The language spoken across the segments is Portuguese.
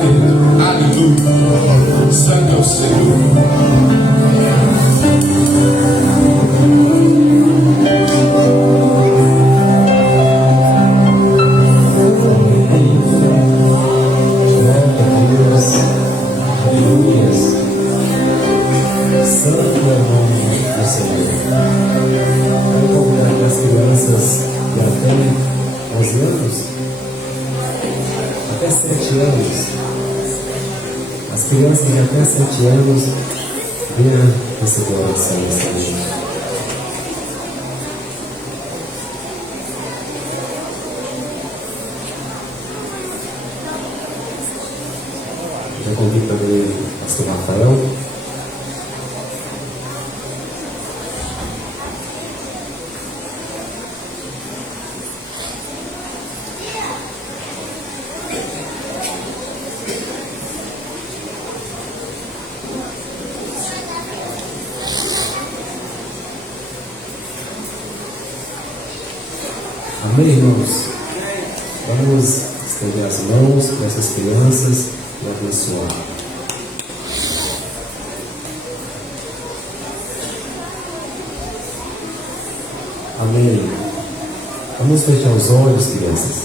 querido. Aleluia. Santo é o Senhor. Crianças de até 7 anos, venha receber a oração nessa noite. Já convido também o pastor Rafael. Amém, irmãos? Vamos estender as mãos para essas crianças e abençoar. Amém. Vamos fechar os olhos, crianças.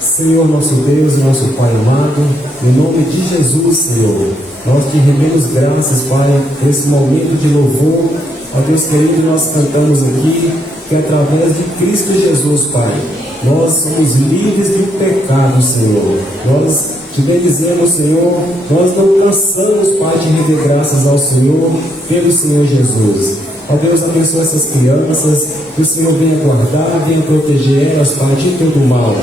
Senhor, nosso Deus e nosso Pai amado, em nome de Jesus, Senhor, nós te rendemos graças, Pai, por esse momento de louvor. Ó Deus querido, nós cantamos aqui que através de Cristo Jesus, Pai, nós somos livres do pecado, Senhor. Nós te bendizemos, Senhor. Nós não cansamos, Pai, de render graças ao Senhor pelo Senhor Jesus. Ó Deus, abençoa essas crianças, que o Senhor venha guardar, venha proteger elas, Pai, de todo mal.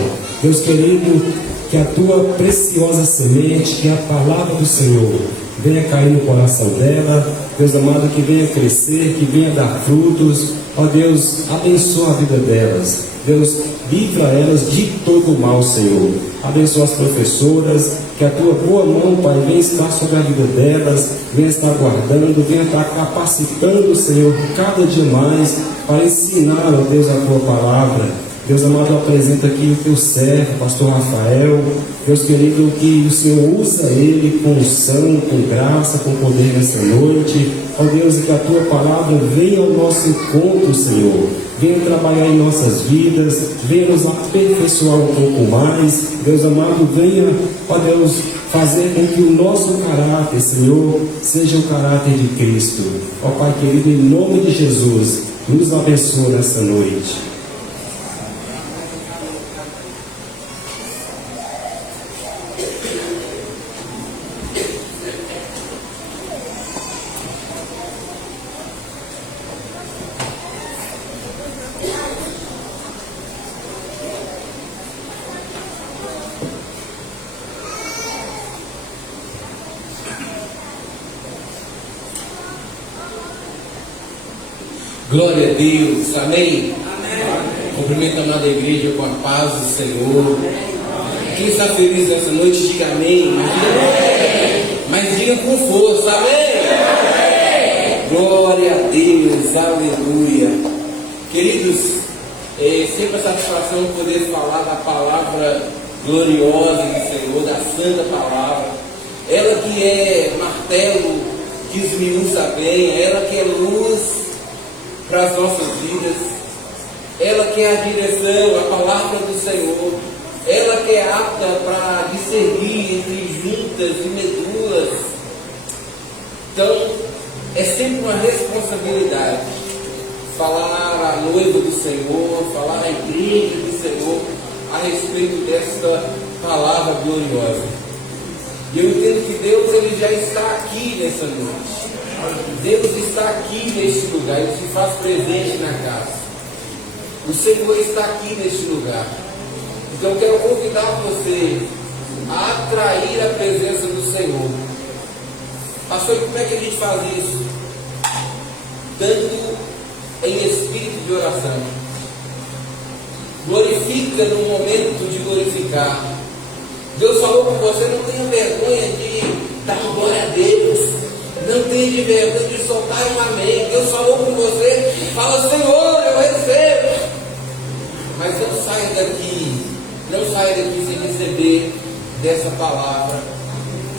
Deus querido, que a tua preciosa semente, que a palavra do Senhor venha cair no coração dela. Deus amado, que venha crescer, que venha dar frutos. Ó Deus, abençoa a vida delas. Deus, livra elas de todo mal, Senhor. Abençoa as professoras, que a tua boa mão, Pai, venha estar sobre a vida delas, venha estar guardando, venha estar capacitando, Senhor, cada dia mais, para ensinar, ó Deus, a tua palavra. Deus amado, apresenta aqui o teu servo, pastor Rafael. Deus querido, que o Senhor usa ele com unção, com graça, com poder nessa noite. Ó Deus, e que a tua palavra venha ao nosso encontro, Senhor. Venha trabalhar em nossas vidas, venha nos aperfeiçoar um pouco mais. Deus amado, venha, ó Deus, fazer com que o nosso caráter, Senhor, seja o caráter de Cristo. Ó Pai querido, em nome de Jesus, nos abençoa nessa noite. Glória a Deus, amém? Cumprimento a amada igreja com a paz do Senhor. Quem está feliz nessa noite, diga amém. Mas diga com força, amém? Glória a Deus, aleluia. Queridos, é sempre a satisfação poder falar da palavra gloriosa do Senhor, da santa palavra. Ela que é martelo que esmiuça bem, ela que é luz para as nossas vidas, ela que é a direção, a palavra do Senhor, ela que é apta para discernir entre juntas e medulas. Então, é sempre uma responsabilidade falar à noiva do Senhor, falar à igreja do Senhor a respeito desta palavra gloriosa. E eu entendo que Deus, ele já está aqui nessa noite. Deus está aqui neste lugar, Ele se faz presente na casa. O Senhor está aqui neste lugar. Então eu quero convidar você a atrair a presença do Senhor. Pastor, como é que a gente faz isso? Dando em espírito de oração. Glorifica no momento de glorificar. Deus falou com você, não tenha vergonha de dar glória a Deus. Não tenha vergonha de soltar um amém. Deus falou com você, fala: Senhor, eu recebo. Mas não saia daqui sem receber dessa palavra.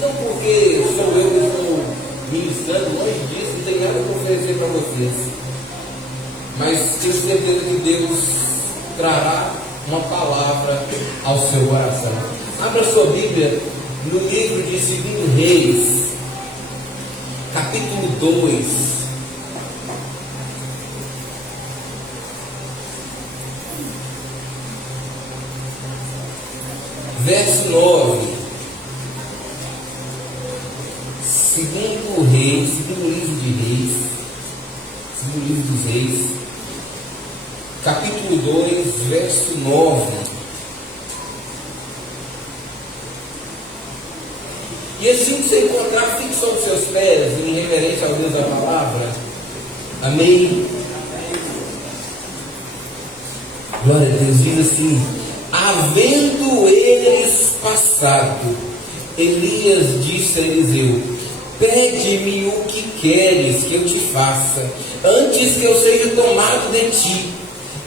Não porque sou eu que estou ministrando, longe disso, não tem nada para oferecer para vocês. Mas tenho certeza que Deus trará uma palavra ao seu coração. Abra sua Bíblia no livro de 2 Reis, capítulo 2. Verso 9. Segundo Reis, segundo livro de Reis, segundo livro dos Reis, capítulo 2, verso 9. E assim que você encontrar, fixa os seus pés em reverência ao Deus da palavra. Amém? Glória a Deus. Diz assim: havendo eles passado, Elias disse a Eliseu: pede-me o que queres que eu te faça, antes que eu seja tomado de ti.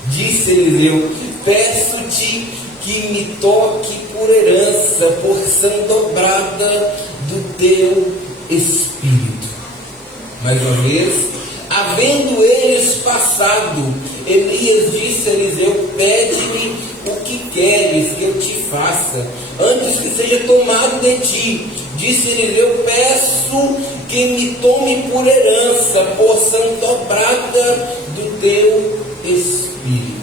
Disse Eliseu: peço-te que me toque por herança, porção dobrada do teu espírito. Mais uma vez: havendo eles passado, Elias disse a Eliseu: pede-me o que queres que eu te faça, antes que seja tomado de ti. Disse Eliseu: peço que me tome por herança, porção dobrada do teu espírito.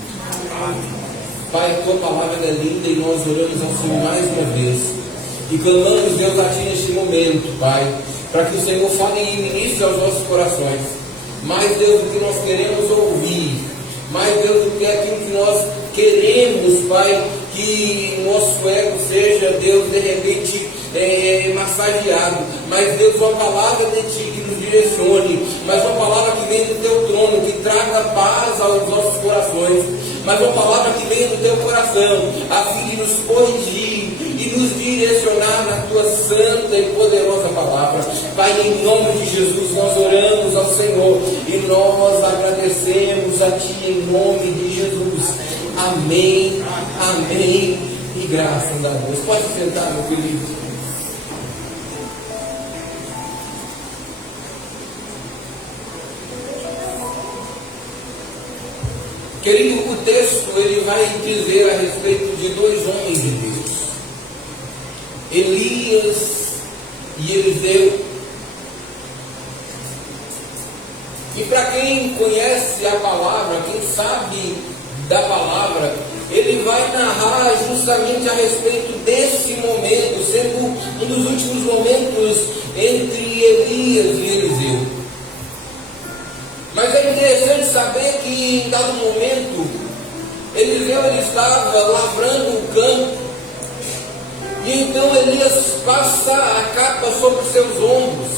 Pai, a tua palavra é linda e nós oramos assim mais uma vez. E clamamos, Deus, a ti neste momento, Pai, para que o Senhor fale e ministre aos nossos corações. Mais, Deus, do que nós queremos ouvir. Mais, Deus, do que aquilo que nós queremos, Pai, que o nosso ego seja, Deus, de repente massageado. Mas, Deus, uma palavra de ti que nos direcione. Mas uma palavra que vem do teu trono, que traga paz aos nossos corações. Mas uma palavra que venha do teu coração, a fim de nos corrigir e nos direcionar na tua santa e poderosa palavra. Pai, em nome de Jesus, nós oramos ao Senhor e nós agradecemos a ti em nome de Jesus. Amém, amém e graças a Deus. Pode sentar, meu querido. Querido, o texto ele vai dizer a respeito de dois homens de Deus, Elias e Eliseu. E para quem conhece a palavra, quem sabe da palavra, ele vai narrar justamente a respeito desse momento, sendo um dos últimos momentos entre Elias e Eliseu. Mas é interessante saber que em dado momento, Eliseu ele estava lavrando o campo, e então Elias passa a capa sobre os seus ombros,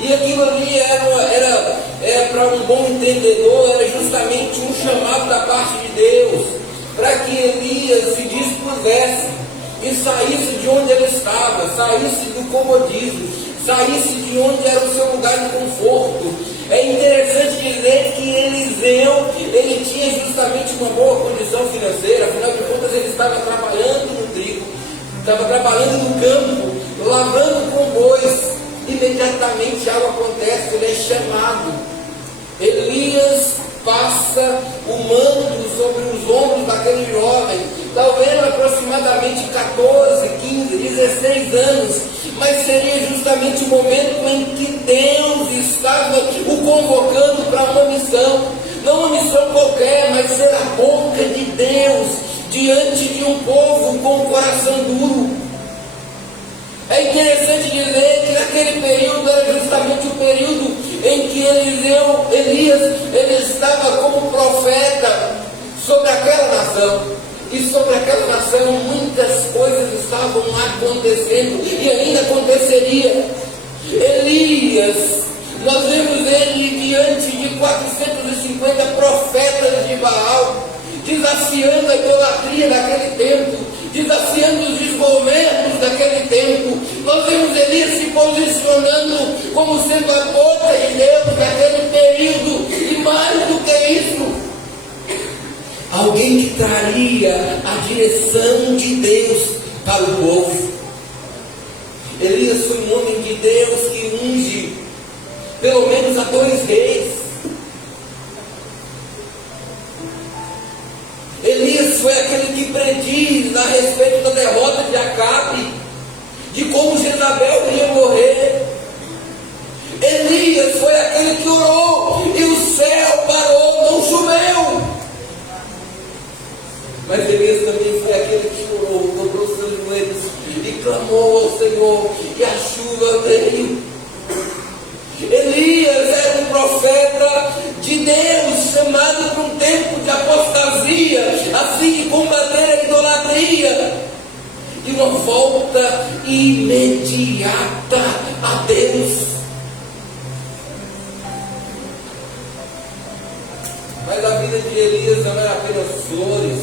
e aquilo ali era para um bom entendedor, era justamente um chamado da parte de Deus, para que Elias se dispusesse e saísse de onde ele estava, saísse do comodismo, saísse de onde era o seu lugar de conforto. É interessante dizer que Eliseu, ele tinha justamente uma boa condição financeira, afinal de contas ele estava trabalhando no trigo, estava trabalhando no campo, lavando com bois. Imediatamente algo acontece, ele é chamado. Elias passa o manto sobre os ombros daquele jovem, talvez aproximadamente 14, 15, 16 anos, mas seria justamente o momento em que Deus estava o convocando para uma missão, não uma missão qualquer, mas ser a boca de Deus diante de um povo com o coração duro. É interessante dizer que naquele período era justamente o período em que Elias ele estava como profeta sobre aquela nação. E sobre aquela nação muitas coisas estavam acontecendo e ainda aconteceria. Elias, nós vemos ele diante de 450 profetas de Baal, desafiando a idolatria naquele tempo, desafiando os desgovernos daquele tempo. Nós vemos Elias se posicionando como sendo a boca de Deus naquele período, e mais do que isso, alguém que traria a direção de Deus para o povo. Elias foi um homem de Deus que unge pelo menos a 2 reis. Elias foi aquele que prediz a respeito da derrota de Acabe, de como Jezabel iria morrer. Elias foi aquele que orou e o céu parou, não choveu. Mas Elias também foi aquele que orou, dobrou seus joelhos e clamou ao Senhor, e a chuva veio. Elias era um profeta de Deus, chamado para um tempo de apostasia, assim de combater a idolatria, e uma volta imediata a Deus. Mas a vida de Elias não era apenas flores,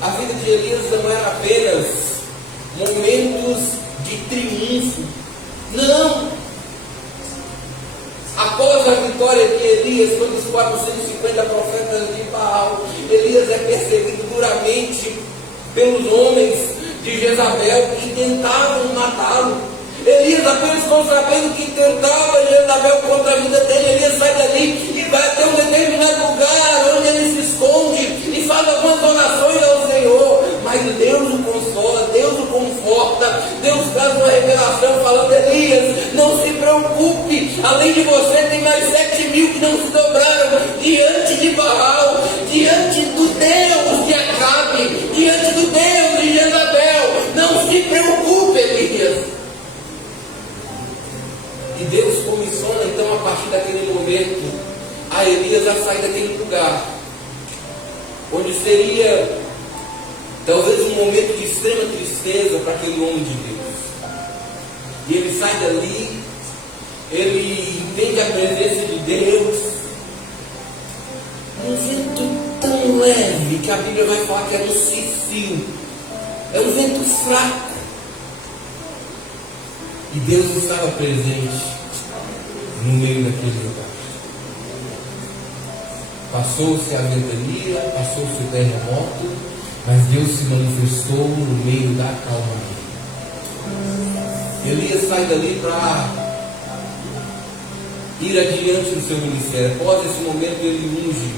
a vida de Elias não era apenas momentos de triunfo, não. Após a vitória de Elias sobre os 450 profetas de Baal, Elias é perseguido duramente pelos homens de Jezabel que tentavam matá-lo. Elias, apenas com sabendo que tentava Jezabel contra a vida dele, Elias sai dali e vai até um determinado lugar onde ele se esconde e faz algumas orações ao Senhor. Mas Deus o consola, Deus o conforta, Deus faz uma revelação falando: Elias, não se preocupe, além de você tem mais 7.000 que não se dobraram diante de Baal, diante do Deus de Acabe, diante do Deus de Jezabel. Não se preocupe, Elias. E Deus comissiona então, a partir daquele momento, a Elias a sair daquele lugar, onde seria talvez um momento de extrema tristeza para aquele homem de Deus. E ele sai dali, ele entende a presença de Deus, um vento tão leve que a Bíblia vai falar que é um cicio, é um vento fraco. E Deus estava presente no meio daquele lugar. Passou-se a ventania, passou-se o terremoto, mas Deus se manifestou no meio da calmaria. Elias sai dali para ir adiante no seu ministério. Após esse momento, ele unge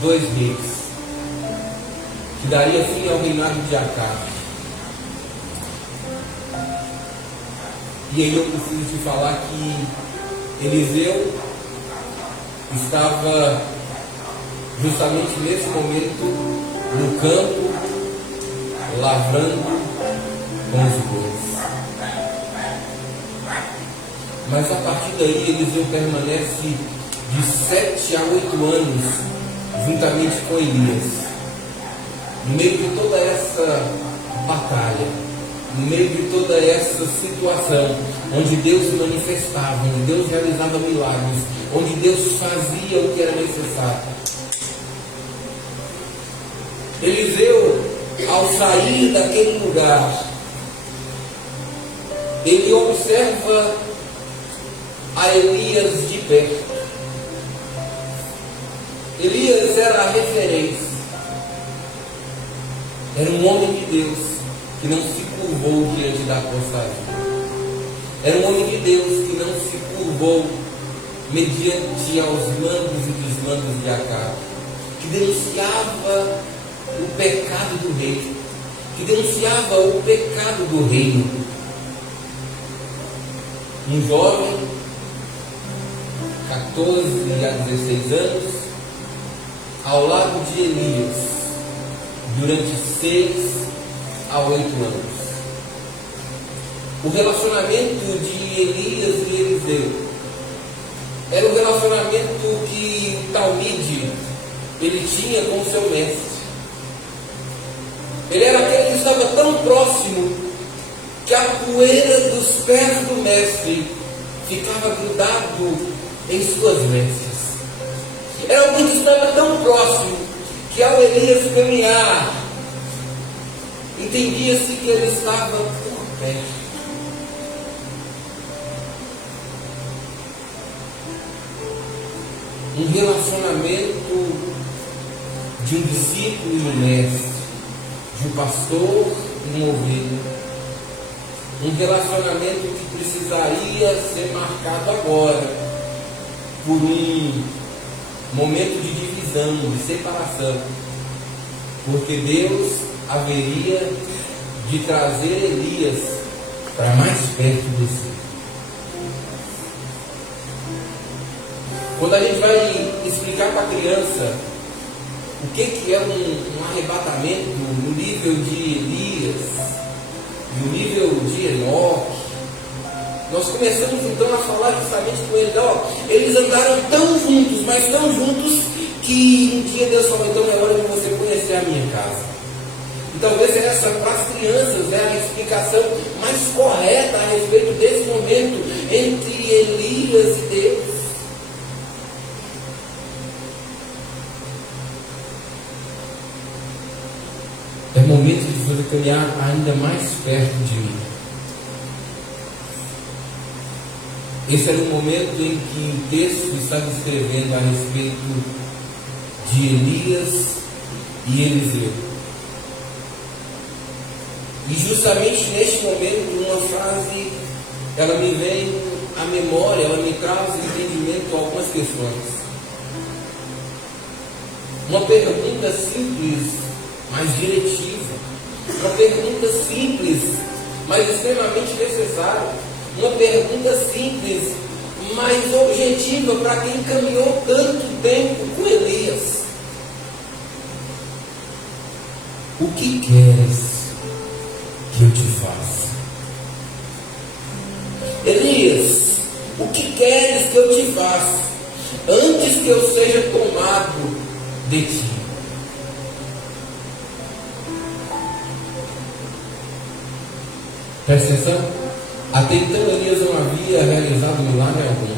2 reis, que daria fim ao reinado de Acabe. E aí eu preciso te falar que Eliseu estava justamente nesse momento no campo, lavrando com os bois. Mas a partir daí Eliseu permanece de 7 a 8 anos juntamente com Elias, no meio de toda essa batalha, no meio de toda essa situação, onde Deus se manifestava, onde Deus realizava milagres, onde Deus fazia o que era necessário. Eliseu, ao sair daquele lugar, ele observa a Elias de perto. Elias era a referência, era um homem de Deus que não se curvou diante da apostasia. Era um homem de Deus que não se curvou mediante aos mandos e desmandos de Acabe, que denunciava o pecado do rei, que denunciava o pecado do reino. Um jovem, 14 a 16 anos, ao lado de Elias, durante 6 a 8 anos. O relacionamento de Elias e Eliseu era o relacionamento que o Talmide ele tinha com o seu mestre. Ele era aquele que estava tão próximo que a poeira dos pés do mestre ficava grudado em suas vestes. Era alguém que estava tão próximo que ao Elias caminhar, entendia-se que ele estava por perto. Um relacionamento de um discípulo e um mestre. de um pastor e uma ovelha. Um relacionamento que precisaria ser marcado agora por um momento de divisão, de separação, porque Deus haveria de trazer Elias para mais perto de si. Quando a gente vai explicar para a criança o que é um arrebatamento no nível de Elias, no nível de Enoque, nós começamos então a falar justamente com eles. Eles andaram tão juntos, mas tão juntos, que um dia Deus falou: então é hora de você conhecer a minha casa. E talvez essa, para as crianças, a explicação mais correta a respeito desse momento entre Elias e Deus. É momento de você caminhar ainda mais perto de mim. Esse era o momento em que o texto estava escrevendo a respeito de Elias e Eliseu. E justamente neste momento, uma frase, ela me vem à memória, ela me traz entendimento a algumas questões. Uma pergunta simples, mas diretiva. Uma pergunta simples, mas extremamente necessária. Uma pergunta simples, mas objetiva para quem caminhou tanto tempo com Elias. O que queres que eu te faça? Elias, o que queres que eu te faça antes que eu seja tomado de ti? Presta atenção. Até então Elias não havia realizado milagre algum.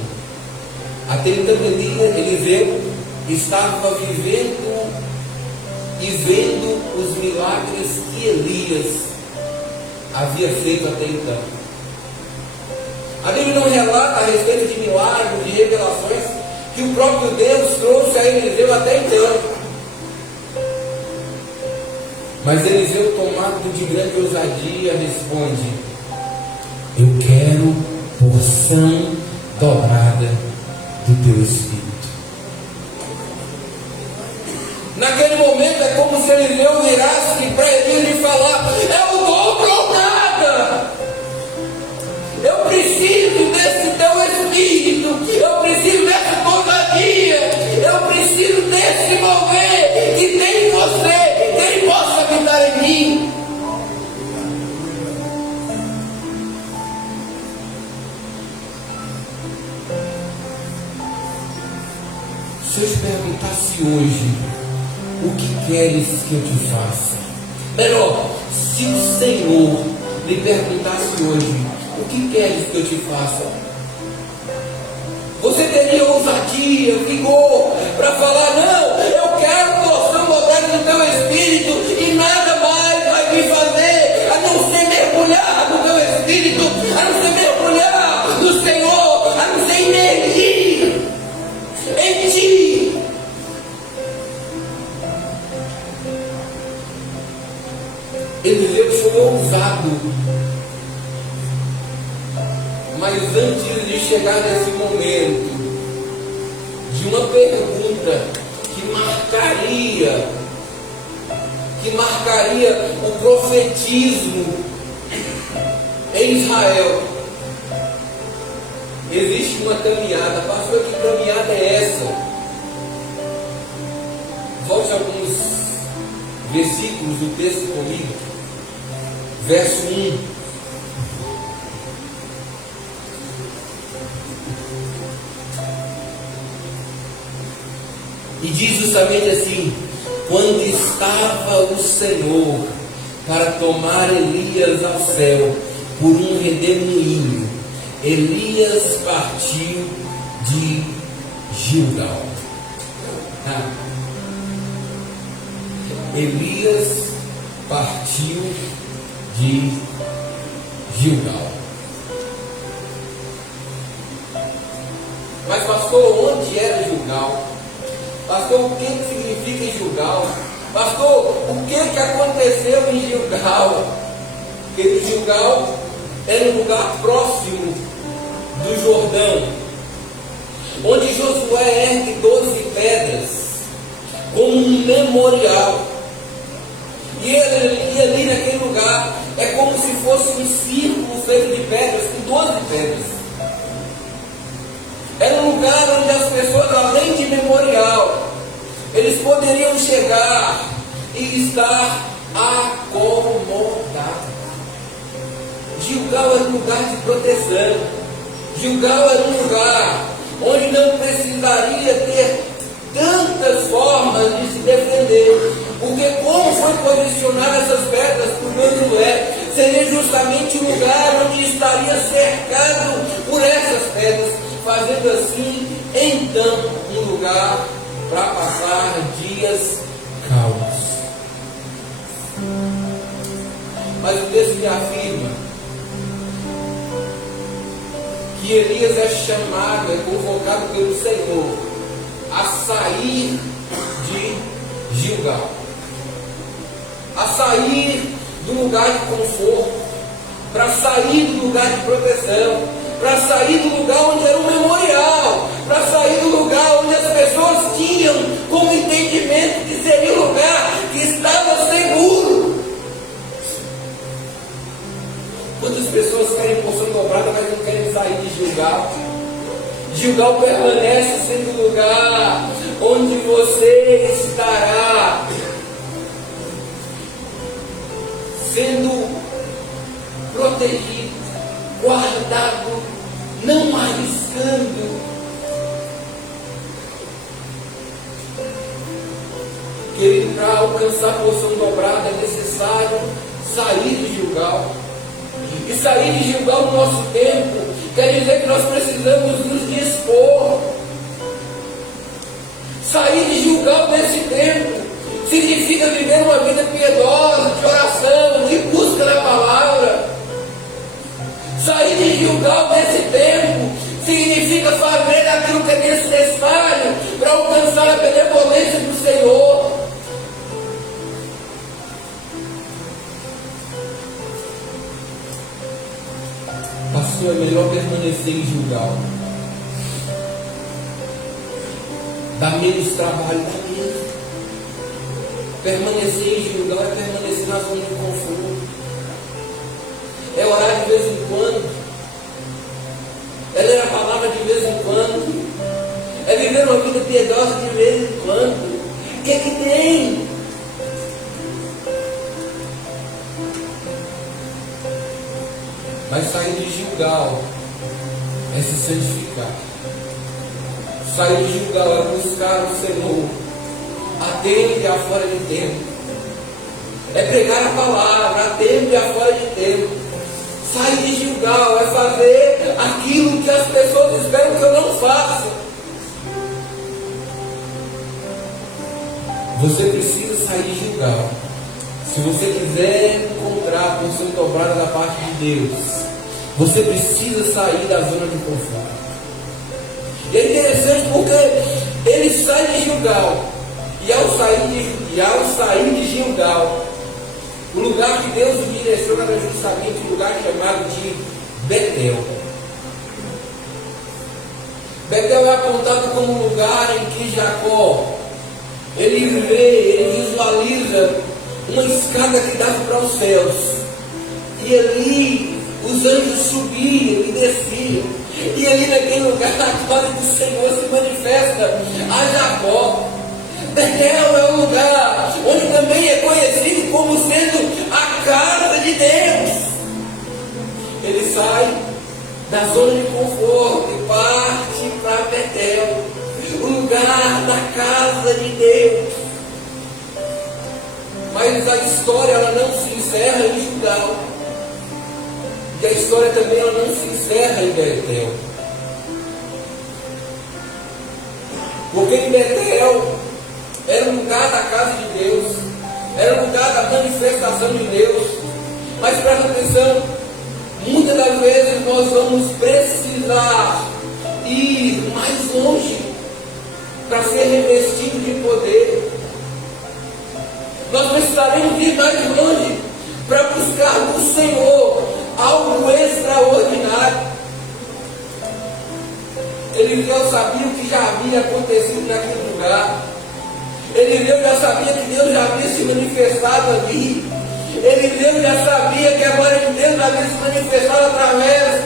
Até então Eliseu estava vivendo e vendo os milagres que Elias havia feito até então. A Bíblia não relata a respeito de milagres, de revelações que o próprio Deus trouxe a Eliseu até então. Mas Eliseu, tomado de grande ousadia, responde: eu quero porção dobrada do teu Espírito. Naquele momento é como se Eliseu virasse para Elias e falar: é o dobro ou nada. Eu preciso desse teu Espírito. Eu preciso dessa ousadia. Eu preciso desse mover que tem em você, que ele possa habitar em mim. Se eu te perguntasse hoje, o que queres que eu te faça? Melhor, se o Senhor lhe perguntasse hoje, o que queres que eu te faça? Você teria ousadia, vigor, para falar: não, eu quero porção dobrada do teu Espírito, e nada mais vai me fazer a não ser mergulhar no teu Espírito, a não ser mergulhar no Senhor, a não ser emergir em ti. Eliseu foi ousado, mas antes de chegar nesse momento de uma pergunta que marcaria o profetismo em Israel, existe uma caminhada. Pastor, que caminhada é essa? Volte alguns versículos do texto comigo. Verso 1. E diz justamente assim: quando estava o Senhor para tomar Elias ao céu por um redemoinho, Elias partiu de Gilgal. Elias partiu de Gilgal. Mas pastor, onde era Gilgal? Pastor, o que significa Gilgal? Pastor, o que aconteceu em Gilgal? Porque Gilgal era um lugar próximo do Jordão, onde Josué ergue 12 pedras como um memorial. E ali naquele lugar é como se fosse um círculo feito de pedras, com 12 pedras. Era um lugar onde as pessoas, além de memorial, eles poderiam chegar e estar acomodados. Gilgal era um lugar de proteção. Gilgal era um lugar onde não precisaria ter tantas formas de se defender. Porque como foi posicionar essas pedras por Josué, seria justamente o lugar onde estaria cercado por essas pedras, fazendo assim, então, um lugar para passar dias calmos. Mas o texto me afirma que Elias é chamado, é convocado pelo Senhor a sair de Gilgal, a sair do lugar de conforto, para sair do lugar de proteção, para sair do lugar onde era um memorial, para sair do lugar onde as pessoas tinham como entendimento que seria o lugar que estava seguro. Quantas pessoas querem porção dobrada, mas não querem sair de Gilgal? Gilgal permanece sendo o lugar onde você estará sendo protegido, guardado, não arriscando. Querido, para alcançar a porção dobrada é necessário sair de Gilgal. E sair de Gilgal no nosso tempo quer dizer que nós precisamos nos dispor. Sair de Gilgal nesse tempo significa viver uma vida piedosa, de oração, de busca da palavra. Sair de Gilgal nesse tempo significa fazer aquilo que é necessário para alcançar a benevolência do Senhor. Pastor, é melhor permanecer em Gilgal. Dá menos trabalho, dá menos. Permanecer em Gilgal é permanecer na zona de conforto. É orar de vez em quando. É ler a palavra de vez em quando. É viver uma vida piedosa de vez em quando. O que é que tem? Mas sair de Gilgal é se santificar. Sair de Gilgal é buscar o Senhor a tempo e a fora de tempo. É pregar a palavra a tempo e a fora de tempo. Sair de Gilgal é fazer aquilo que as pessoas esperam que eu não faça. Você precisa sair de Gilgal. Se você quiser encontrar a porção dobrada da parte de Deus, você precisa sair da zona de conforto. E é interessante porque ele sai de Gilgal. E ao sair de Gilgal, o lugar que Deus o direciona era justamente o lugar chamado de Betel. Betel é apontado como um lugar em que Jacó, ele visualiza uma escada que dava para os céus. E ali os anjos subiam e desciam. E ali naquele lugar a glória do Senhor se manifesta a Jacó. Betel é um lugar onde também é conhecido como sendo a casa de Deus. Ele sai da zona de conforto e parte para Betel, o lugar da casa de Deus. Mas a história ela não se encerra em Gilgal. E a história também ela não se encerra em Betel. Porque em Betel era o lugar da casa de Deus, era o lugar da manifestação de Deus. Mas presta atenção, muitas das vezes nós vamos precisar ir mais longe para ser revestido de poder. precisaremos ir mais longe para buscar do Senhor algo extraordinário. Eliseu sabia o que já havia acontecido naquele lugar. Eliseu já sabia que Deus já havia se manifestado ali. Eliseu já sabia que a glória de Deus havia se manifestado através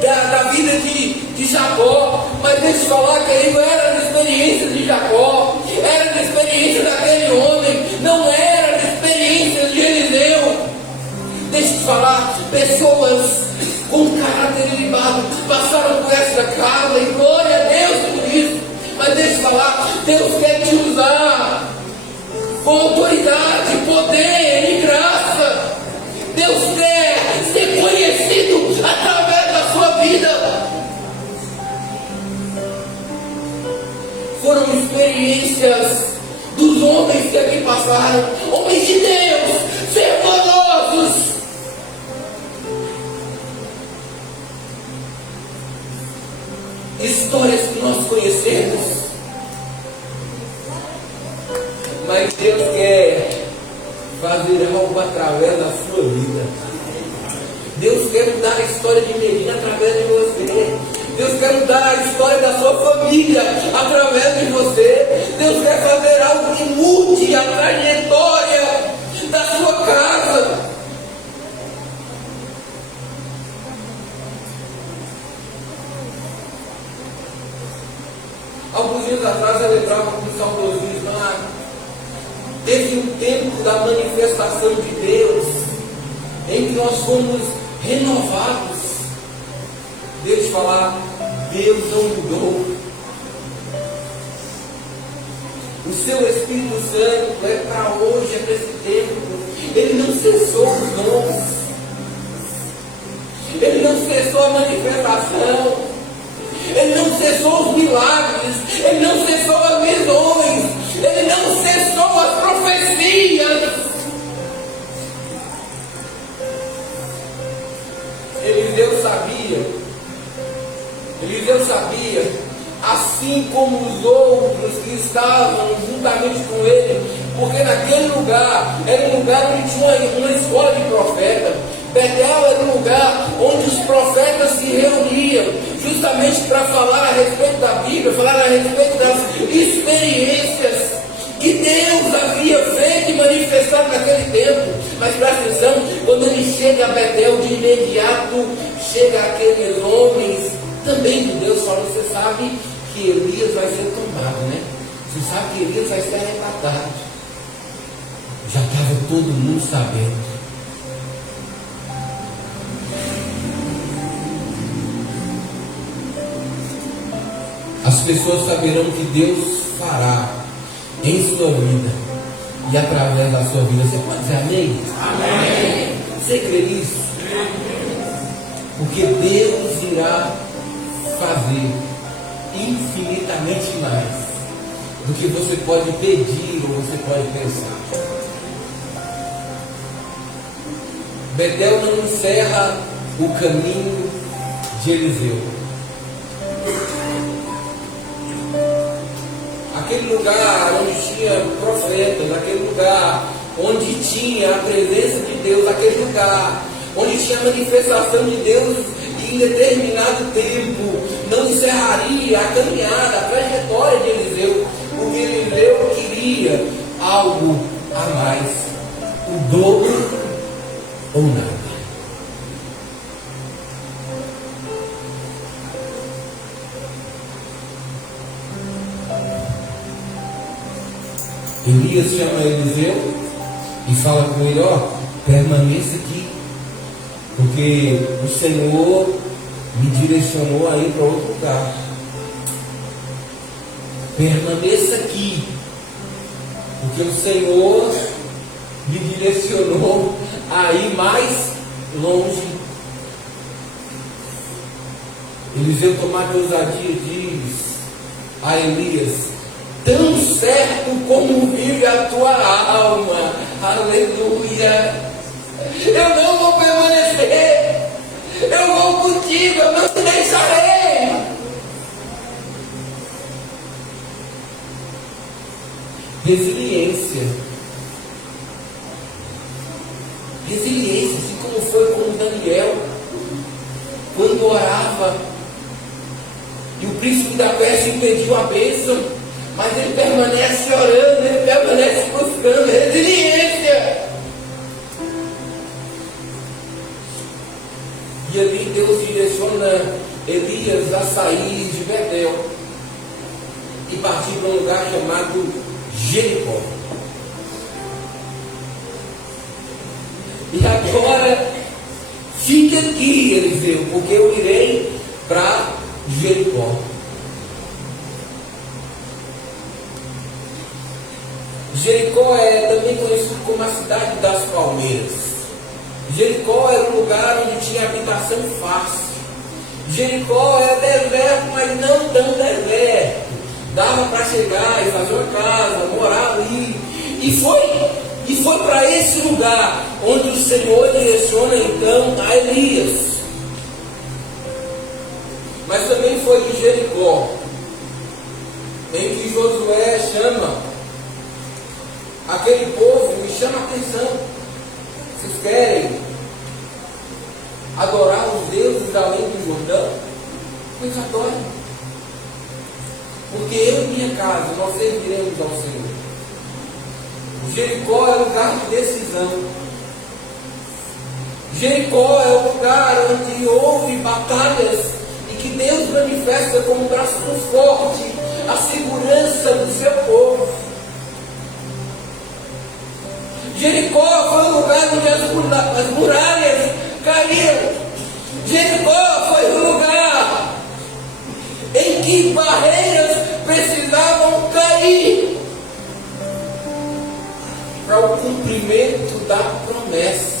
da vida de Jacó. Mas deixa eu falar, querido, era a experiência de Jacó, era a experiência daquele homem, não era a experiência de Eliseu. Deixa eu falar, pessoas com caráter ilibado passaram por essa casa, e glória a Deus por isso. Mas deixa eu falar, Deus quer te usar com autoridade, poder e graça. Deus quer ser conhecido através da sua vida. Foram experiências dos homens que aqui passaram, homens de Deus, fervorosos. Histórias que nós conhecemos, mas Deus quer fazer algo através da sua vida. Deus quer mudar a história de Medina através de você. Deus quer mudar a história da sua família através de você. Deus quer fazer algo que mude a trajetória da sua casa. Alguns dias atrás eu lembrava com o saudosismo, teve um tempo da manifestação de Deus, em que nós fomos renovados. Deixa eu falar, Deus não mudou. O seu Espírito Santo é para hoje, é para esse tempo. Ele não cessou os dons, ele não cessou a manifestação, ele não cessou os milagres, ele não cessou as visões, ele não cessou as profecias. Eliseu sabia, assim como os outros que estavam juntamente com ele, porque naquele lugar era um lugar onde tinha uma escola de profeta. Betel era um lugar onde os profetas se reuniam, justamente para falar a respeito da Bíblia, falar a respeito das experiências que Deus havia feito e manifestado naquele tempo. Mas presta atenção, quando ele chega a Betel, de imediato chega aqueles homens também de Deus, falando: você sabe que Elias vai ser tomado, né? Você sabe que Elias vai ser arrebatado. Já estava todo mundo sabendo. As pessoas saberão que Deus fará em sua vida e através da sua vida. Você pode dizer amém? Amém. Você crê nisso? Porque Deus irá fazer infinitamente mais do que você pode pedir ou você pode pensar. Betel não encerra o caminho de Eliseu. Aquele lugar onde tinha profetas, aquele lugar onde tinha a presença de Deus, aquele lugar onde tinha a manifestação de Deus em determinado tempo, não encerraria a caminhada, a trajetória de Eliseu, porque Eliseu queria algo a mais, o dobro ou nada. Elias chama Eliseu e fala com ele: ó, permaneça aqui, porque o Senhor me direcionou a ir para outro lugar. Permaneça aqui, porque o Senhor me direcionou a ir mais longe. Eliseu, tomado de ousadia, diz a Elias: tão certo como vive a tua alma, aleluia, eu não vou permanecer, eu vou contigo, eu não te deixarei. Resiliência resiliência, assim como foi com Daniel, quando orava, e o príncipe da Pérsia impediu a bênção, mas ele permanece orando, ele permanece buscando resiliência. E ali Deus direciona Elias a sair de Betel e partir para um lugar chamado Jericó. E agora, fique aqui, Eliseu, porque eu irei para Jericó. Jericó é também conhecido como a cidade das palmeiras. Jericó era um lugar onde tinha habitação fácil. Jericó é deserto, mas não tão deserto. Dava para chegar e fazer uma casa, morar ali. E foi para esse lugar onde o Senhor direciona então a Elias. Mas também foi de Jericó em que Josué chama aquele povo e chama a atenção. Vocês querem adorar os deuses além do Jordão? Pois adorem. Porque eu e minha casa, nós serviremos ao Senhor. Jericó é lugar de decisão. Jericó é o lugar onde houve batalhas e que Deus manifesta como braço forte a segurança do seu povo. Jericó foi o lugar onde as muralhas caíram. Jericó foi o lugar em que barreiras precisavam cair para o cumprimento da promessa.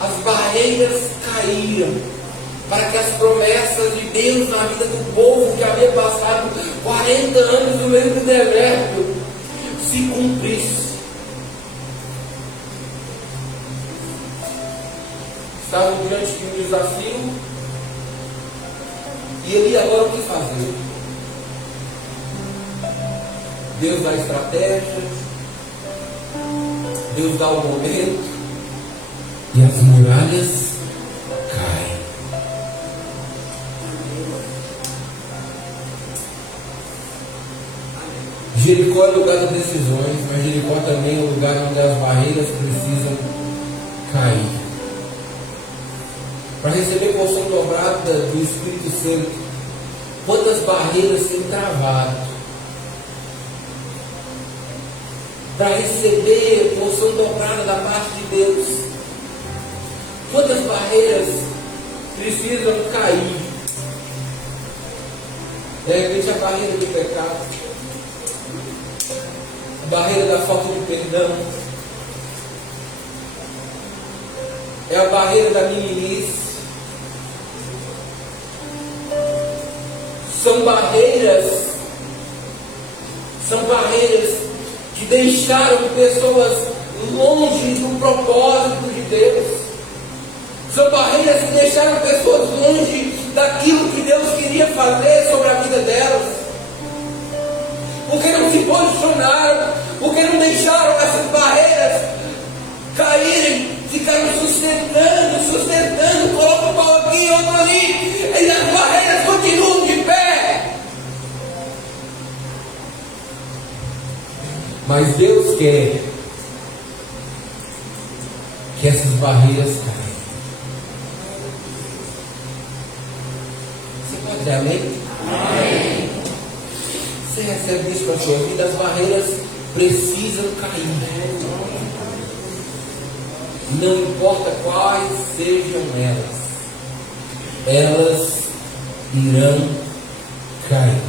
As barreiras caíram para que as promessas de Deus na vida do povo que havia passado 40 anos no meio do deserto se cumprisse. Estavam diante de um desafio e ele agora o que fazer? Deus dá a estratégia, Deus dá o momento e as muralhas caem. Jericó é lugar de decisões, mas Jericó também é o lugar onde as barreiras precisam cair. Para receber porção dobrada do Espírito Santo, quantas barreiras serem travadas? Para receber porção dobrada da parte de Deus, quantas barreiras precisam cair? De repente a barreira do pecado, a barreira da falta de perdão, é a barreira da meninice. São barreiras que deixaram pessoas longe do propósito de Deus. São barreiras que deixaram pessoas longe daquilo que Deus queria fazer sobre a vida delas. Porque não se posicionaram, porque não deixaram essas barreiras caírem, ficaram sustentando, coloca um pau aqui, outro ali, e as barreiras continuam de pé. Mas Deus quer que essas barreiras caiam. Você pode dizer amém? Amém. Você recebe isso para a sua vida, as barreiras precisam cair. Não importa quais sejam elas irão cair.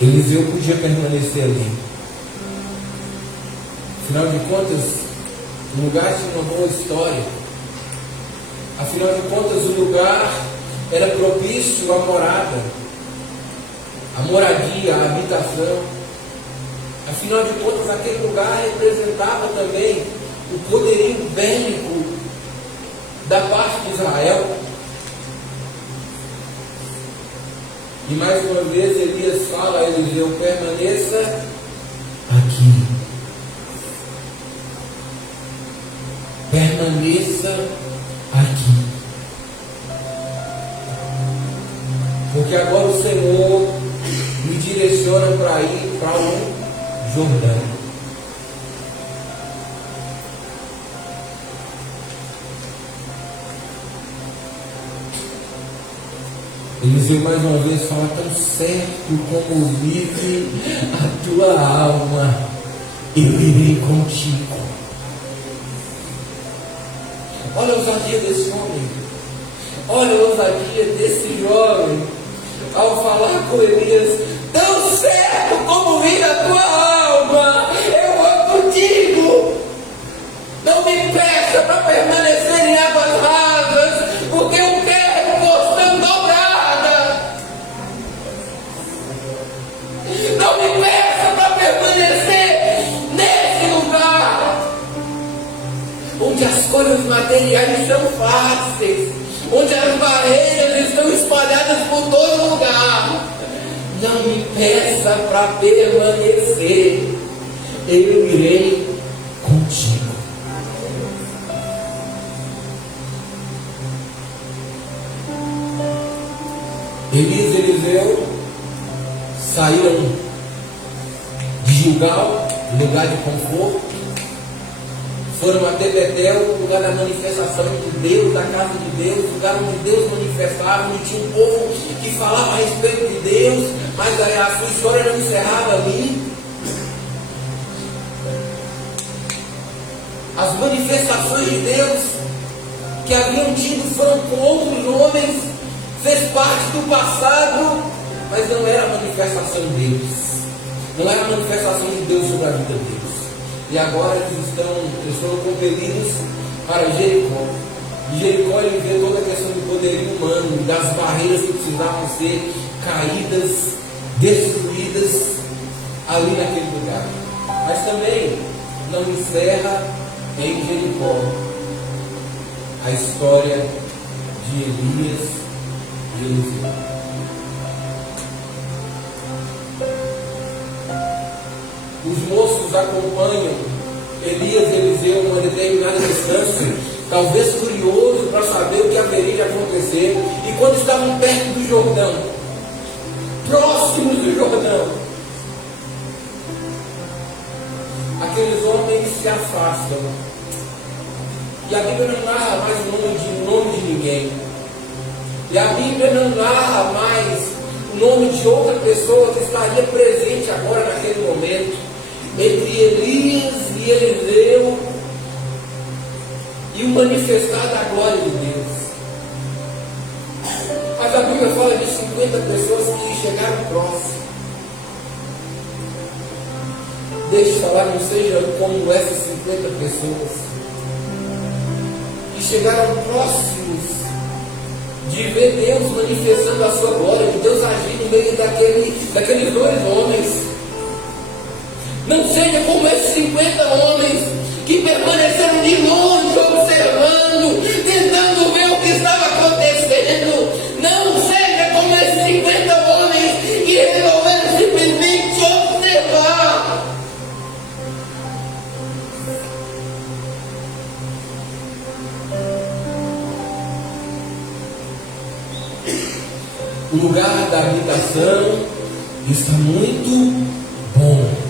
Eliseu podia permanecer ali. Afinal de contas, o lugar tinha uma boa história. Afinal de contas, o lugar era propício à morada, à moradia, à habitação. Afinal de contas, aquele lugar representava também o poderio bélico da parte de Israel. E mais uma vez Elias fala a Eliseu: permaneça aqui. Permaneça aqui. Porque agora o Senhor me direciona para ir para o Jordão. Eliseu mais uma vez fala: tão certo como vive a tua alma, eu irei contigo. Olha a ousadia desse homem. Olha a ousadia desse jovem ao falar com Elias: tão certo como vive a tua alma, eu vou contigo. Não me peça para permanecer em águas rasas, porque eu quero porção dobrada. Não me peça para permanecer nesse lugar onde as coisas materiais são fáceis, onde as barreiras estão espalhadas por todo lugar. Não me peça para permanecer, eu irei contigo. Elias e Eliseu saíram de Gilgal, lugar de conforto, foram até Betel, lugar da manifestação de Deus, da casa de Deus, lugar onde Deus manifestava, onde tinha um povo que falava a respeito de Deus, mas a sua história não encerrava ali. As manifestações de Deus que haviam tido foram com outros homens, fez parte do passado, mas não era a manifestação de Deus, não era a manifestação de Deus sobre a vida deles. E agora eles foram compelidos para Jericó. E Jericó, ele vê toda a questão do poderio humano, das barreiras que precisavam ser caídas, destruídas ali naquele lugar. Mas também não encerra em Jericó a história de Elias e Eliseu. Os moços acompanham Elias e Eliseu a uma determinada distância, talvez curioso para saber o que haveria de acontecer. E quando estavam perto do Jordão, próximos do Jordão, aqueles homens se afastam. E a Bíblia não narra mais o nome de ninguém. E a Bíblia não narra mais o nome de outra pessoa que estaria presente agora naquele momento, entre Elias e Eliseu, e o manifestar da glória de Deus. Mas a Bíblia fala de 50 pessoas que chegaram próximo. Deixe eu falar, não seja como essas 50 pessoas que chegaram próximos de ver Deus manifestando a sua glória, de Deus agir no meio daqueles dois homens. Não seja como esses 50 homens que permaneceram de longe, observando, tentando ver o que estava acontecendo. Não seja como esses 50 homens que resolveram simplesmente observar. O lugar da habitação está muito bom.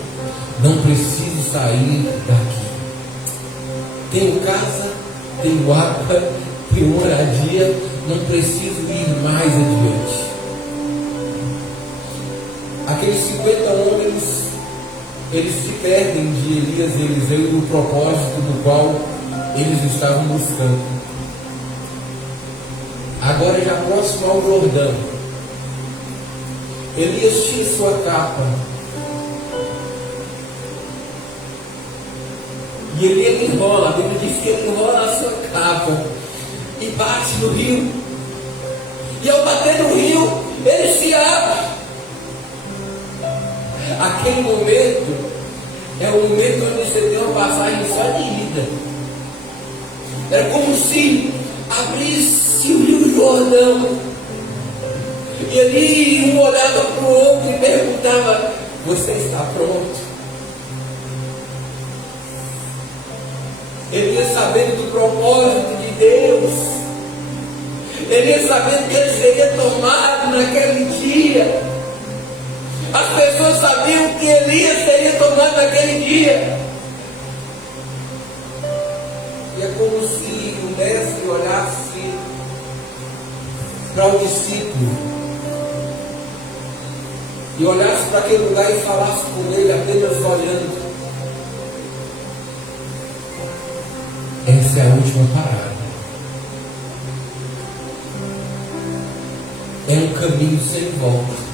Não preciso sair daqui. Tenho casa, tenho água, tenho moradia. Não preciso ir mais adiante. Aqueles 50 homens, eles se perdem de Elias e Eliseu e do propósito do qual eles estavam buscando. Agora já próximo ao Jordão, Elias tira sua capa e ele enrola. A Bíblia diz que ele enrola a sua capa e bate no rio. E ao bater no rio, ele se abre. Aquele momento é o momento onde você tem uma passagem só de ida. Era como se abrisse o rio Jordão E ali um olhava para o outro e perguntava: você está pronto? Elias, sabendo do propósito de Deus, Elias, sabendo que ele seria tomado naquele dia, as pessoas sabiam que Elias seria tomado naquele dia. E é como se o mestre olhasse para o discípulo e olhasse para aquele lugar e falasse com ele apenas olhando: essa é a última parada. É um caminho sem volta.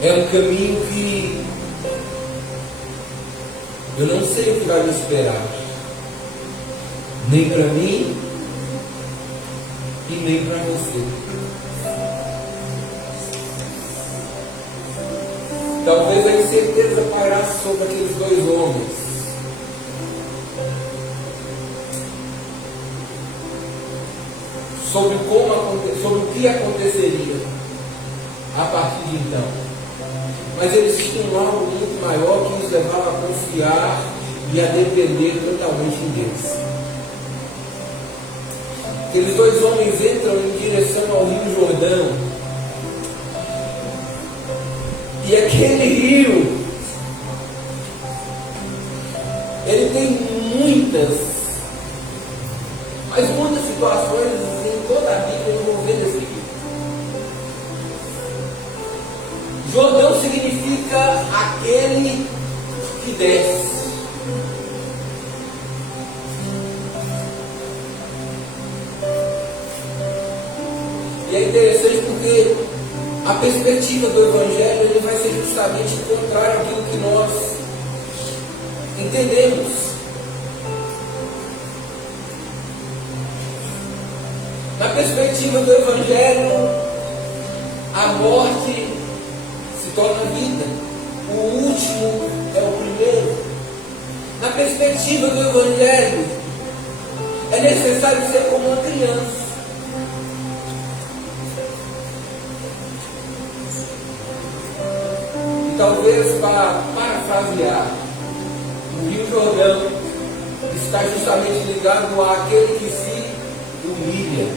É um caminho que eu não sei o que vai me esperar, nem para mim e nem para você. Talvez a incerteza pairasse sobre aqueles dois homens. Sobre o que aconteceria a partir de então. Mas eles tinham algo muito maior que os levava a confiar e a depender totalmente em Deus. Aqueles dois homens entram em direção ao Rio Jordão. E aquele rio, ele tem muitas, mas muitas situações em toda a Bíblia envolvendo esse rio. Jordão significa aquele que desce. E é interessante porque a perspectiva do Evangelho ele vai ser justamente contrário àquilo que nós entendemos. Na perspectiva do Evangelho, a morte se torna vida. O último é o primeiro. Na perspectiva do Evangelho, é necessário ser como uma criança. Talvez, para parafrasear, o Rio Jordão está justamente ligado àquele que se humilha,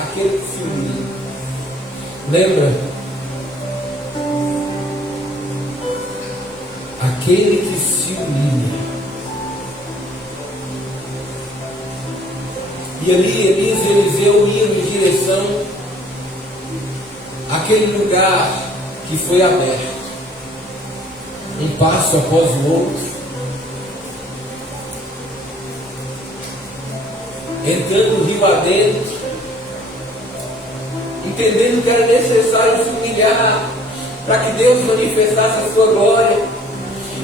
aquele que se humilha. Lembra? Aquele que se humilha. E ali Elias e Eliseu iam em direção aquele lugar que foi aberto, um passo após o outro, entrando o rio adentro, entendendo que era necessário se humilhar para que Deus manifestasse a sua glória,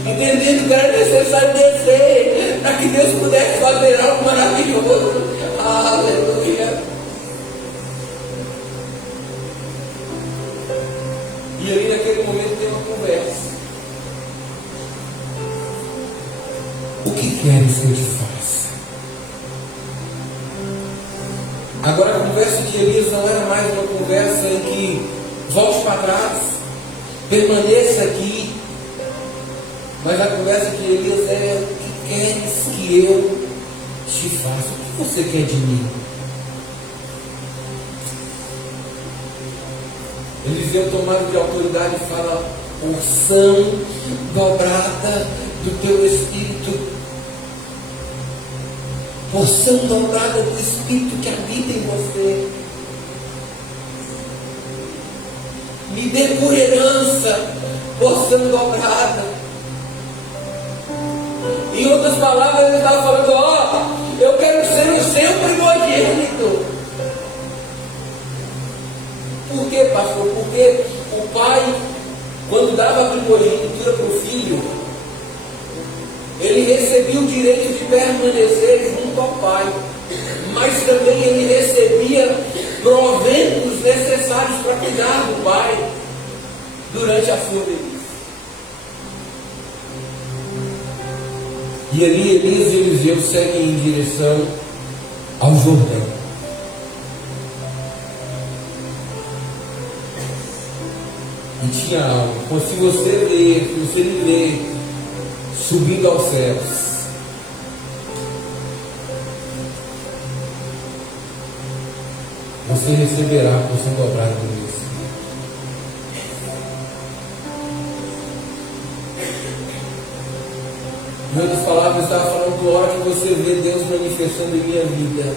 entendendo que era necessário descer para que Deus pudesse fazer algo maravilhoso. Aleluia! E ali naquele momento tem uma conversa. O que queres que eu te faça? Agora a conversa de Elias não era mais uma conversa em que volte para trás, permaneça aqui. Mas a conversa de Elias é: o que queres que eu te faça? O que você quer de mim? Eliseu, tomado de autoridade, fala: porção dobrada do teu Espírito, porção dobrada do Espírito que habita em você, me dê por herança, porção dobrada. Em outras palavras, ele estava falando: eu quero ser o seu primogênito. Por quê, pastor? Porque o pai, quando dava a primogenitura para o filho, ele recebia o direito de permanecer junto ao pai, mas também ele recebia proventos necessários para cuidar do pai durante a sua velhice. E ali Elias e Eliseu seguem em direção ao Jordão. E tinha algo. Então, se você me vê subindo aos céus, você receberá a porção dobrada do Deus. Em outras palavras, eu estava falando da hora que você vê Deus manifestando em minha vida,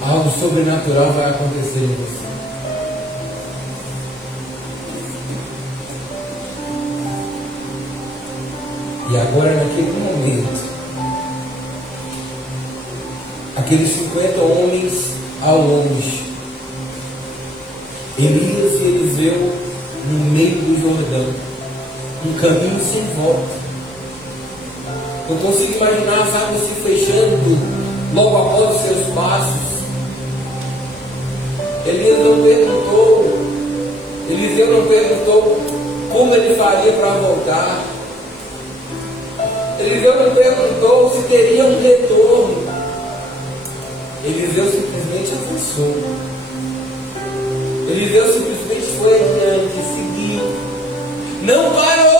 algo sobrenatural vai acontecer em você. E agora, naquele momento, aqueles 50 homens ao longe, Elias e Eliseu no meio do Jordão, um caminho sem volta. Eu consigo imaginar as águas se fechando logo após os seus passos. Eliseu não perguntou como ele faria para voltar. Eliseu não perguntou se teria um retorno. Eliseu simplesmente avançou. Eliseu simplesmente foi adiante, seguiu. Não parou.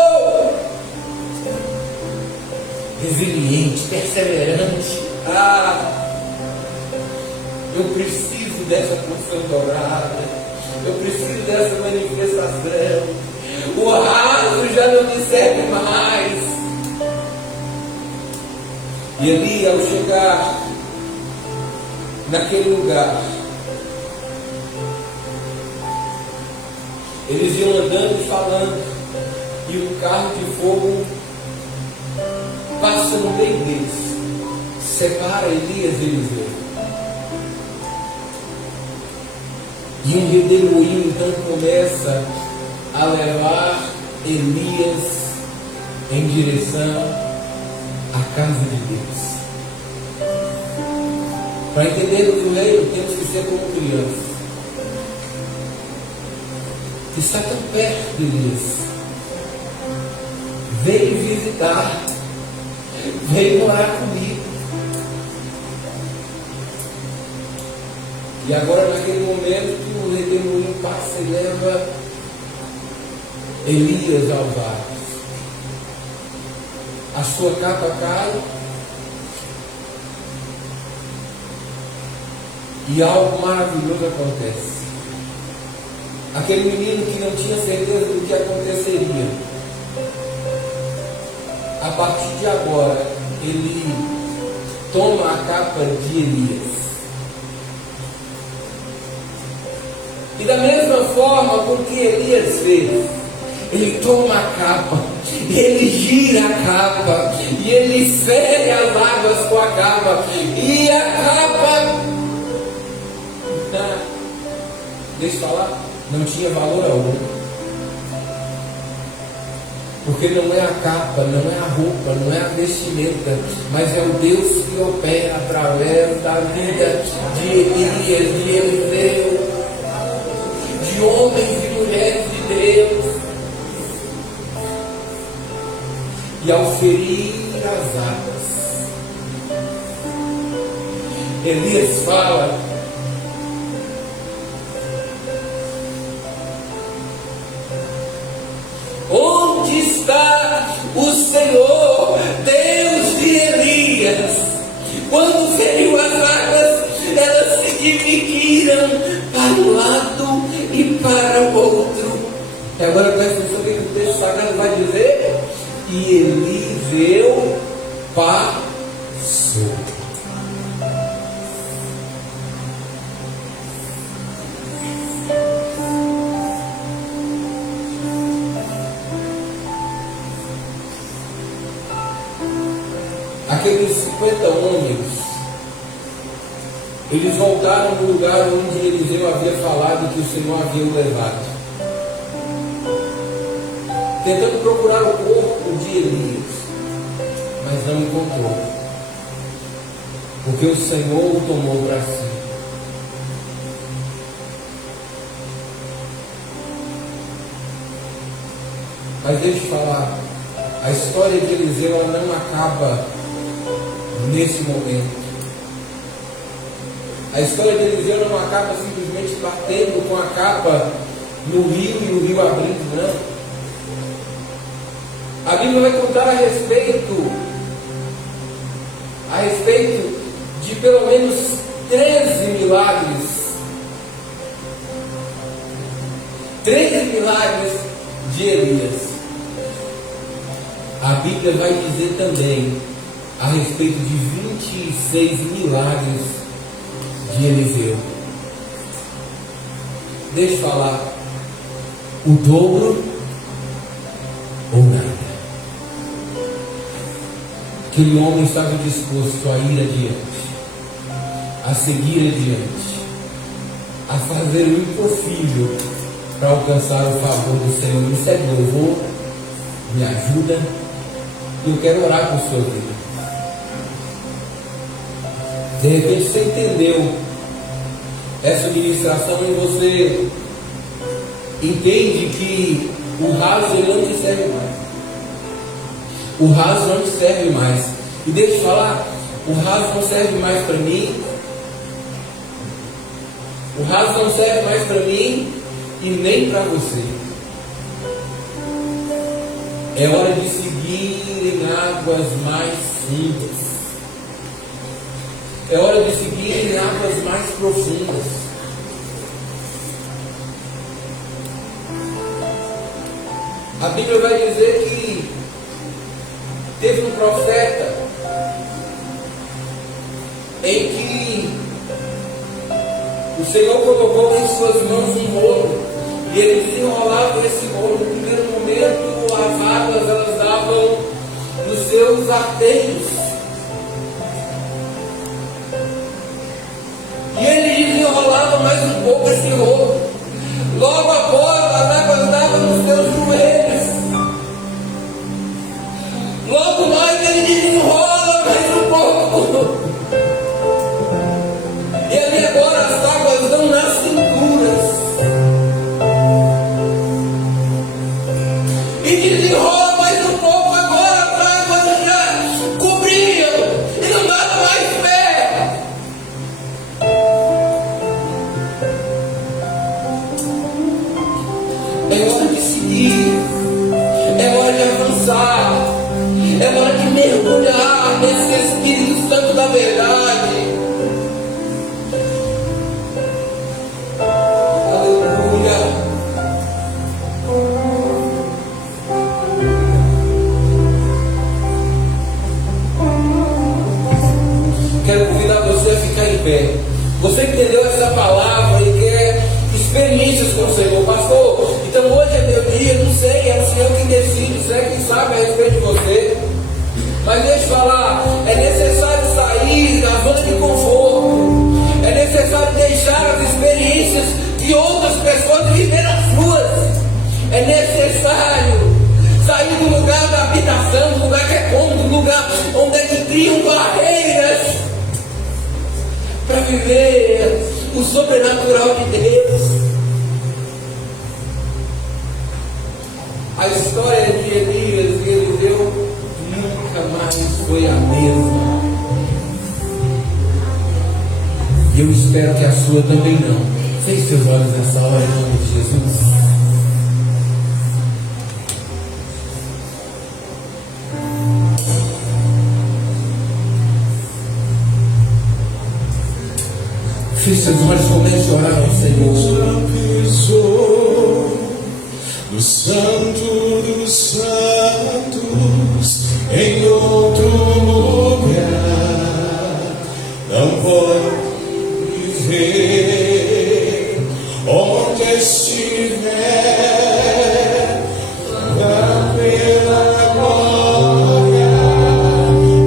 Resiliente, perseverante. Eu preciso dessa porção dourada. Eu preciso dessa manifestação. O raso já não me serve mais. E ali, ao chegar naquele lugar, eles iam andando e falando, e o carro de fogo passa no meio deles, separa Elias e Eliseu. E um redemoinho então começa a levar Elias em direção à casa de Deus. Para entender o reino, temos que ser como crianças. Está tão perto de Elias. Veio visitar. Veio morar comigo. E agora, naquele momento, o redemoinho passa e leva Elias aos ares. A sua capa cai. E algo maravilhoso acontece. Aquele menino que não tinha certeza do que aconteceria, a partir de agora, ele toma a capa de Elias. E da mesma forma porque Elias fez, ele toma a capa, ele gira a capa, e ele fere as águas com a capa, e a capa, deixa eu falar, não tinha valor algum. Porque não é a capa, não é a roupa, não é a vestimenta, mas é o Deus que opera através da vida de Elias, de Eliseu, de homens e mulheres de Deus. E ao ferir as águas, Elias fala: onde está o Senhor, Deus de Elias? Quando feriu as águas, elas se dividiram para um lado e para o outro. E agora presta atenção o que o texto sagrado vai dizer. E Eliseu passou. Aqueles 50 homens, eles voltaram no lugar onde Eliseu havia falado que o Senhor havia o levado, tentando procurar o corpo de Elias, mas não encontrou, porque o Senhor o tomou para si. Mas deixa eu falar, A história de Eliseu ela não acaba nesse momento. A história de Eliseu não acaba simplesmente batendo com a capa no rio e o rio abrindo, não. A Bíblia vai contar a respeito de pelo menos 13 milagres. 13 milagres de Elias. A Bíblia vai dizer também a respeito de 26 milagres de Eliseu. Deixa eu falar, o dobro ou nada. Aquele homem estava disposto a ir adiante, a seguir adiante, a fazer o impossível para alcançar o favor do Senhor. Me segue louvor, me ajuda, e eu quero orar por sua vida. De repente você entendeu essa ministração e você entende que o raso ele não te serve mais. O raso não te serve mais. E deixa eu te falar, o raso não serve mais para mim. O raso não serve mais para mim e nem para você. É hora de seguir em águas mais fundas. É hora de seguir em águas mais profundas. A Bíblia vai dizer que teve um profeta em que o Senhor colocou em suas mãos um rolo e ele desenrolava esse rolo. No primeiro momento as águas elas davam nos seus arteios e ele desenrolava mais um pouco esse rolo. Logo após as águas davam nos seus joelhos. Logo mais ele desenrola mais um pouco. E ali agora as águas dão nas cinturas. E desenrola mais um pouco. Agora as águas já cobriam e não dava mais pé. É hora de seguir. É hora de avançar. É hora de mergulhar nesse Espírito Santo da verdade. Aleluia. Quero convidar você a ficar em pé. Você entendeu essa palavra e quer experiências com o Senhor, pastor? Então hoje é meu dia, não sei, é o Senhor quem decide, o Senhor quem sabe a respeito de você. Mas deixa eu falar, é necessário sair da zona de conforto, é necessário deixar as experiências que outras pessoas viveram as suas, é necessário sair do lugar da habitação, do lugar que é cômodo, do lugar onde é que criam barreiras, para viver o sobrenatural de Deus. A história de Elias e Eliseu nunca mais foi a mesma. E eu espero que a sua também não. Feche seus olhos nessa hora em nome de Jesus. Feche seus olhos, comece a orar ao Senhor. No Santo dos Santos, em outro lugar, não pode viver onde estiver, vá pela glória,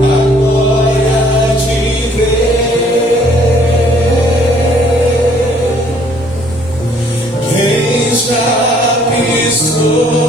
a glória de ver. Quem já pisou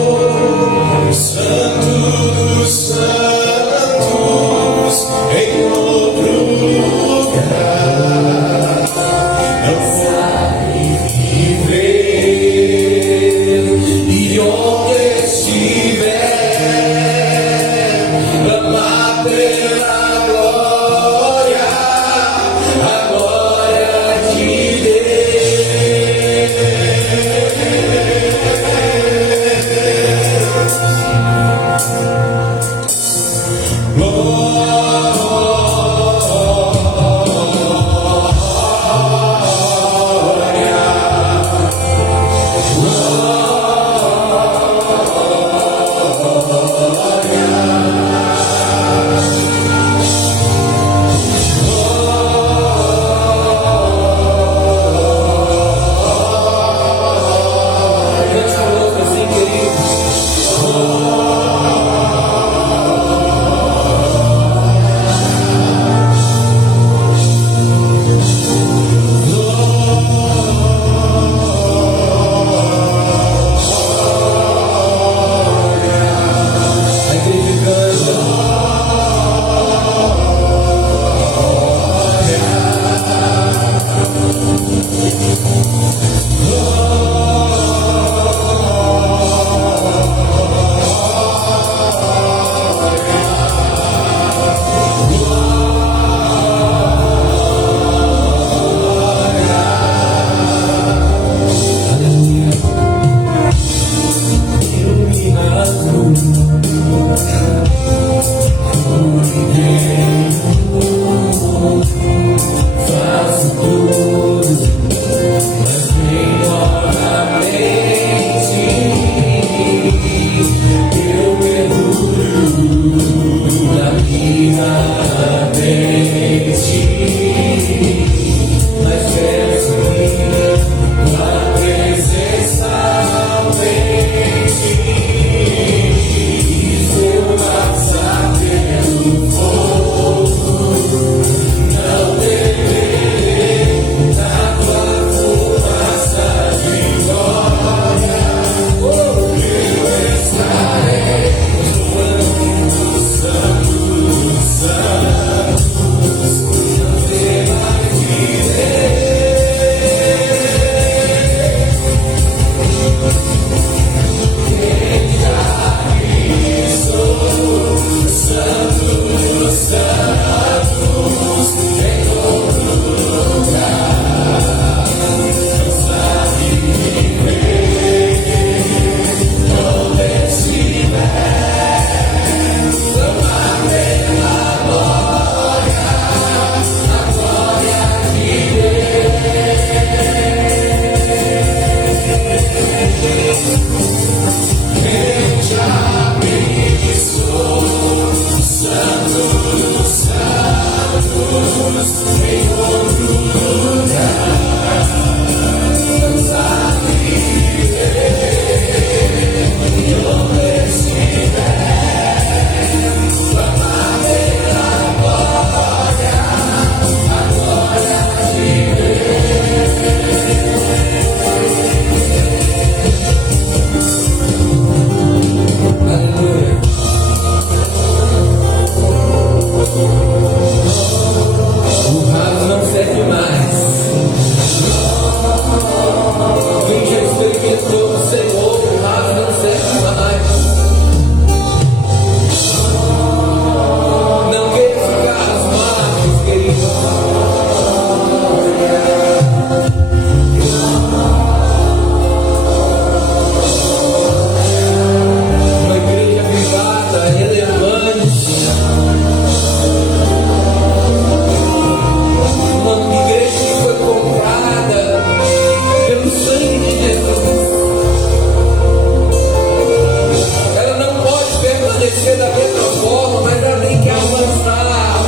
permanecer da mesma forma, mas ela tem que avançar.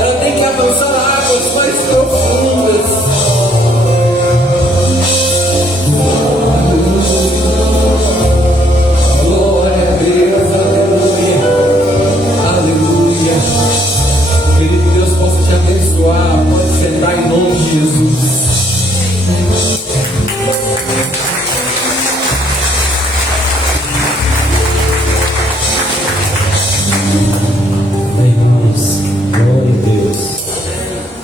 Ela tem que avançar a águas mais profundas. Glória a Deus, aleluia, aleluia. Querido, que Deus possa te abençoar. Pode sentar em nome de Jesus. Irmãos, glória a Deus.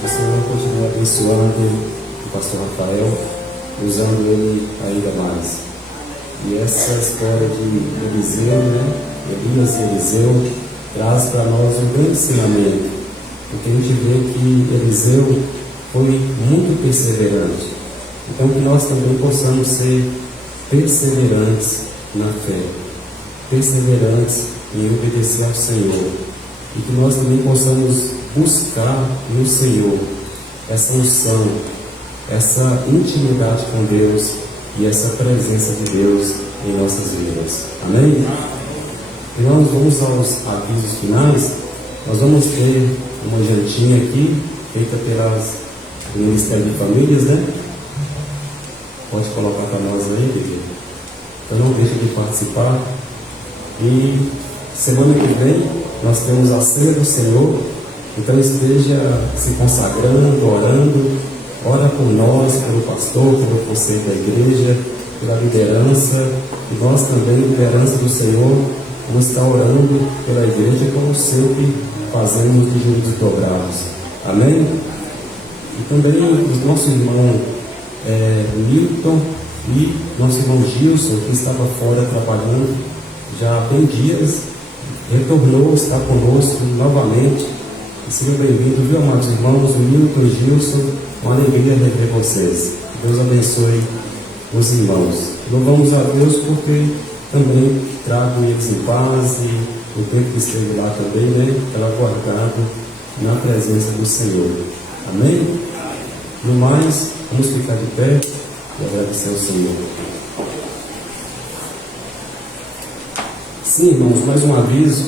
O Senhor continua abençoando o pastor Rafael, usando ele ainda mais. E essa história de Eliseu, Elias e Eliseu, traz para nós um grande ensinamento. Porque a gente vê que Eliseu foi muito perseverante. Então que nós também possamos ser perseverantes na fé, perseverantes em obedecer ao Senhor, e que nós também possamos buscar no Senhor essa unção, essa intimidade com Deus e essa presença de Deus em nossas vidas. Amém? E nós vamos aos avisos finais. Nós vamos ter uma jantinha aqui, feita pelo Ministério de Famílias, Pode colocar para nós aí, querido. Então não deixe de participar. E semana que vem nós temos a Ceia do Senhor. Então esteja se consagrando, orando. Ora por nós, pelo pastor, pelo conselho da igreja, pela liderança. E nós também, liderança do Senhor, vamos estar orando pela igreja, como sempre fazemos de joelhos dobrados. Amém? E também os nossos irmãos Milton e nosso irmão Gilson, que estava fora trabalhando já há bem dias, retornou, está conosco novamente. E sejam bem-vindos, viu, amados irmãos? O Milton e o Gilson, uma alegria rever vocês. Deus abençoe os irmãos. Louvamos a Deus porque também trago eles em paz, e o tempo que esteve lá também, estava guardado na presença do Senhor. Amém? No mais, vamos ficar de pé e agradecer ao Senhor. Sim, irmãos, mais um aviso.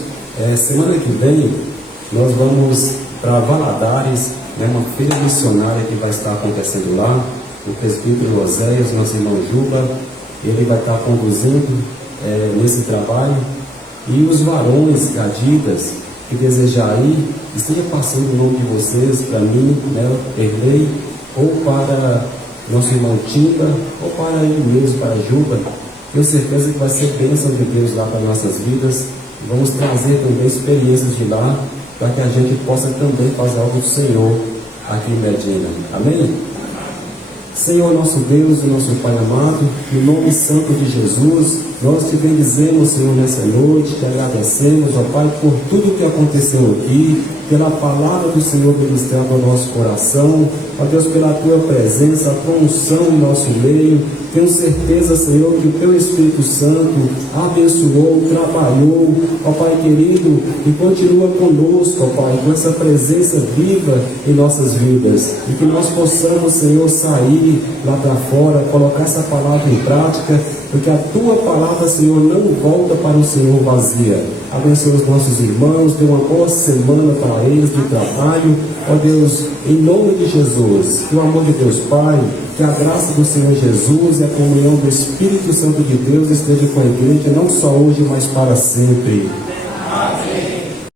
Semana que vem nós vamos para Valadares, uma feira missionária que vai estar acontecendo lá. O presbítero Oséias, nosso irmão Juba, ele vai estar conduzindo nesse trabalho. E os varões gadidas que desejar ir, esteja passando o nome de vocês para mim, Erlei, ou para nosso irmão Tinga, ou para ele mesmo, para Juba. Tenho certeza que vai ser bênção de Deus lá para nossas vidas. Vamos trazer também experiências de lá, para que a gente possa também fazer algo do Senhor aqui em Medina. Amém? Senhor nosso Deus e nosso Pai amado, no nome santo de Jesus, nós te bendizemos, Senhor, nessa noite, te agradecemos, ó Pai, por tudo que aconteceu aqui, pela palavra do Senhor ministrada ao nosso coração, ó Deus, pela tua presença, a tua unção em nosso meio. Tenho certeza, Senhor, que o teu Espírito Santo abençoou, trabalhou, ó Pai querido, e continua conosco, ó Pai, com essa presença viva em nossas vidas, e que nós possamos, Senhor, sair lá para fora, colocar essa palavra em prática, porque a tua palavra, Senhor, não volta para o Senhor vazia. Abençoa os nossos irmãos, dê uma boa semana para eles de trabalho, ó Deus, em nome de Jesus, que o amor de Deus Pai, que a graça do Senhor Jesus e a comunhão do Espírito Santo de Deus esteja com a igreja, não só hoje, mas para sempre.